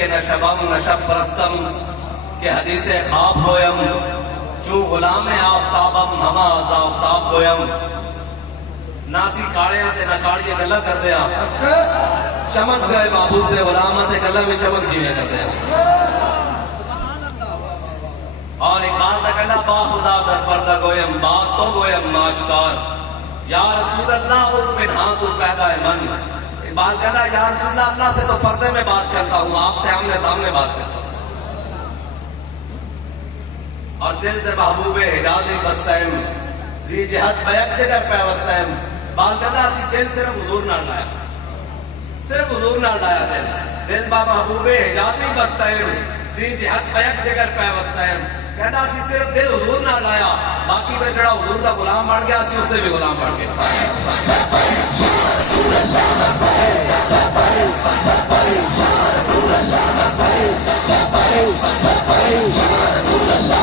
کہ نہ شبم نہ شب پرستم کہ حدیث خواب ہویم چو غلام آفتابم ہما از آفتاب ہویم ناسی کاڑیاں تے نہ کاڑیے گلہ کر دیا چمک گئے معبود دے غلامہ تے گلہ میں چمک جیوے کر دیا اور اقبال نے کہنا با خدا در پردہ گویم بات تو گویم آشکار یا رسول اللہ وہ پنہاں تو پیدا ہے من اقبال کہنا یا رسول اللہ اللہ سے تو پردے میں بات کرتا ہوں آپ سے آمنے سامنے بات کرتا ہوں اور دل سے محبوب حجازی بستہم زی جہت بیک دگر پیوستہم بال کہنا اسی دل صرف حضور نہ لایا دل با محبوب حجازی بستہم زی جہت بیک دگر پیوستہم کہنا اسی صرف دل حضور نہ لایا باقی میں جڑا حضور کا غلام بڑھ گیا اسی اس سے بھی غلام بڑھ گیا رسول اللہ رسول اللہ